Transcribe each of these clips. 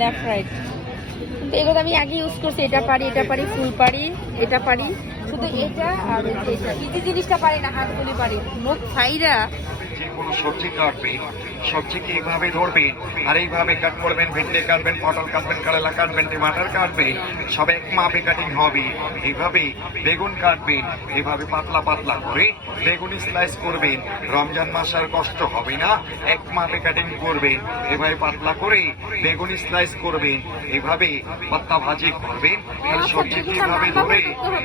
Left right. কিন্তু এগুলো আমি আগে ইউজ করছি, এটা পারি, ফুল পারি, এটা পারি, শুধু এটা আর এটা ইজি জিনিসটা পারি না, হাতগুলি পারি। মুখ ফাইরা যে কোনো সবজি কাটবেন, সবজিকে এইভাবে ধরবেন আর এইভাবে কাট করবেন। ভেন্ডি কাটবেন, পটল কাটবেন, করলা কাটবেন, টমাটার কাটবেন, সব এক মাপে কাটিং হবে। এইভাবে বেগুন কাটবেন, এইভাবে পাতলা পাতলা করে বেগুন স্লাইস করবেন। রমজান মাস আর কষ্ট হবে না, এক মাপে কাটিং করবেন। এভাবে পাতলা করে বেগুন স্লাইস করবেন, এইভাবে পাত্তা ভাজি করবেন। তাহলে সবজিকে এইভাবে ধরে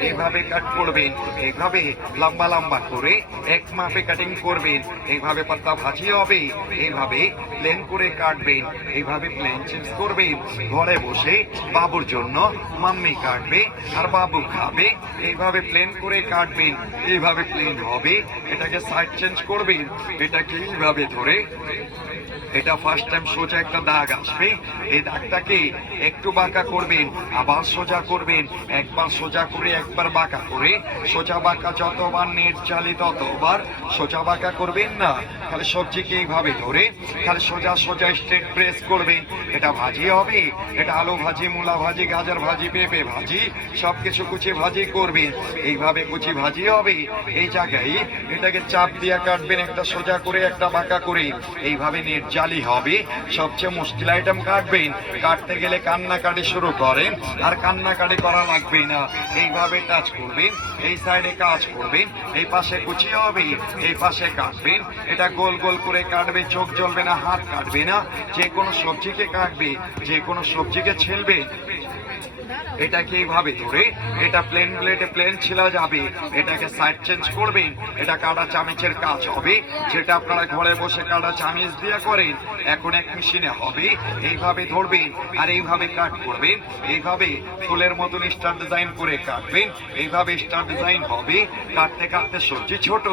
এইভাবে কাট করবেন, এইভাবে লম্বা লম্বা করে এক মাপে কাটিং করবেন। এইভাবে পাত্তা ভাজি হবে, এইভাবে প্লেন করে কাটবেন, এইভাবে প্লেন চেঞ্জ করবেন। ঘরে বসে বাবুর জন্য মাম্মি কাটবে আর বাবু খাবে। এইভাবে প্লেন করে কাটবেন, এইভাবে প্লেন হবে। এটাকে সাইড চেঞ্জ করবেন, এটাকে এইভাবে ধরে এটা ফার্স্ট টাইম সোজা একটা দাগ আসবে, এই দাগটাকে একটু বাঁকা করবেন, আবার সোজা করবেন। একবার সোজা করে একবার বাঁকা করে, সোজা বাঁকা যতবার নেট চালি ততবার সোজা বাঁকা করবেন না। তাহলে সবজিকে এইভাবে ধরে তাহলে সোজা সোজা স্ট্রেট প্রেস করবেন। এটা ভাজি হবে, এটা আলু ভাজি, মূলা ভাজি, গাজর ভাজি, পেঁপে ভাজি, সবকিছু কুচি ভাজি করবেন। এইভাবে কুচি ভাজি হবে। এই জায়গায় এটাকে চাপ দিয়ে কাটবেন, একটা সোজা করে একটা বাঁকা করে। এইভাবে নেট জালি হবে। সবচেয়ে মুশকিল আইটেম কাটবেন, কাটতে গেলে কান্নাকাটি শুরু করেন, আর কান্নাকাটি করা লাগবে না। এইভাবে টাচ করবেন, এই সাইডে কাজ করবেন, এই পাশে কুচি হবে, এই পাশে কাটবেন। এটা গোল গোল করে কাটবে, চোখ জ্বলবে না, হাত কাটবে না। যে কোনো সবজিকে কাটবে, যে কোনো সবজিকে ছেলবে, এটাকে এইভাবে ধরে এটা প্লেন প্লেটে প্লেন ছিলা যাবে। এটাকে সাইড চেঞ্জ করবেন, এটা কাটা চামিচের কাজ হবে, যেটা আপনারা ঘরে বসে কাটা চামিচ দিয়ে করেন, এখন এক মেশিনে হবে। এইভাবে ধরবেন আর এইভাবে কাট করবেন, এইভাবে ফুলের মতন স্টার ডিজাইন করে কাটবেন। এইভাবে স্টার ডিজাইন হবে। কাটতে কাটতে সবজি ছোট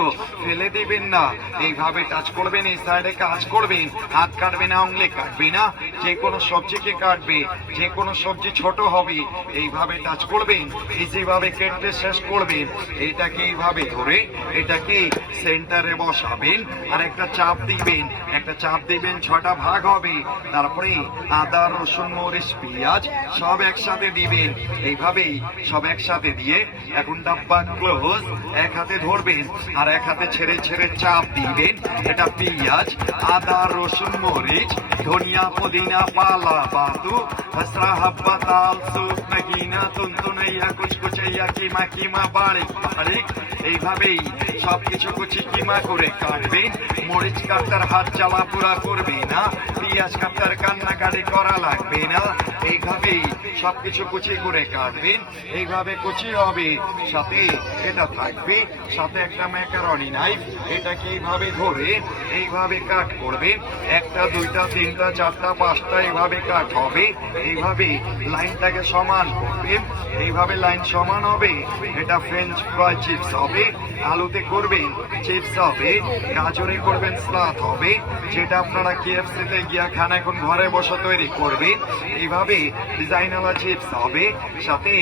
ফেলে দিবেন না, এইভাবে টাচ করবেন, এই সাইডে কাজ করবেন, হাত কাটবে না, আঙুলে কাটবে না। যে কোনো সবজিকে কাটবে, যে কোনো সবজি ছোট হবে, এইভাবে টাচ করবেন, ইজিভাবে কেটে শেষ করবেন। এইটাকে এইভাবে ধরে এটাকে সেন্টারে বসাবেন আর একটা চাপ দিবেন, একটা চাপ দিবেন, 6টা ভাগ হবে। তারপরে আদা, রসুন, মরিচ, পেঁয়াজ সব একসাথে দিবেন। এইভাবেই সব একসাথে দিয়ে এখন ডাব্বা ক্লোজ, এক হাতে ধরবেন আর এক হাতে ছেড়ে ছেড়ে চাপ দিবেন। এটা পেঁয়াজ, আদা, রসুন, মরিচ, ধনিয়া, পুদিনা, পালা বাতু, হসরা, হাব্বা, তাল, সুপ, নগিনা, তুনতুনাইয়া, কুচকুচাইয়া, কিমা কিমা, বারিক বারিক। এইভাবেই সবকিছু কুচি কিমা করে কাটবেন। মরিচ কাটার হাত জ্বালা পোড়া করবে না, পেঁয়াজ কাটার কান্নাকাটি করা লাগবে না। এইভাবেই সবকিছু কুচি করে কাটবেন, এইভাবে কুচি হবে। সাথে এটা থাকবে, সাথে একটা ম্যাকারনি নাইফ, এটাকে এইভাবে ধরে এইভাবে কাট করবেন। 1টা 2টা 3টা 4টা 5টা এইভাবে কাট হবে। এইভাবে লাইনটাকে সমান করবেন, এইভাবে লাইন সমান হবে। এটা ফ্রেঞ্চ ফ্রাই চিপস হবে, আলুতে করবেন চিপস হবে, গাজরে করবেন স্লাদ হবে, যেটা আপনারা KFC তে গিয়া খান, এখন ঘরে বসে তৈরি করবেন। এইভাবে ডিজাইনওয়ালা চিপস হবে। সাথে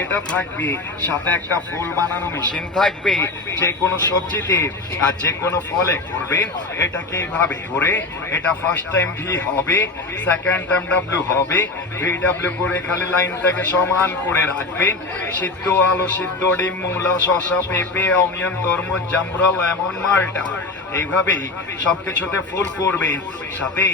এটা থাকবে, সাথে একটা ফুল বানানো মেশিন থাকবে। যে কোনো সবজিতে আর যে কোনো ফলে করবেন, এটাকে এইভাবে করে এটা ফার্স্ট টাইম ভি হবে, সেকেন্ড টাইম ডাব্লিউ হবে। VW করে খালি লাইনটাকে সমান করে রাখবেন। সিদ্ধ আলু, সিদ্ধ ডিম, মূলা, শসা, পেঁপে, অনিয়ন, তরমুজ, জামরুল, লেমন, মালটা, এইভাবেই সবকিছুতে ফুল করবেন। সাথে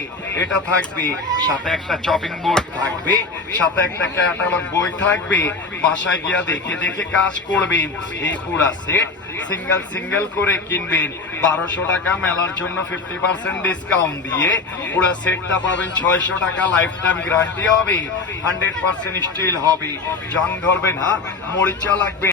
এটা থাকবে, সাথে একটা চপিং বোর্ড থাকবে, সাথে একটা ক্যাটালগ বই থাকবে। বাসায় গিয়া দেখে দেখে কাজ করবেন। এই পুরা সেট সিঙ্গেল সিঙ্গেল করে কিনবেন 1200 টাকা, মেলার জন্য 50% ডিসকাউন্ট দিয়ে পুরো সেটটা পাবেন 600 টাকা। লাইফ টাইম গ্যারান্টি হবে, 100% স্টিল হবে, জং ধরবে না, মরিচা লাগবে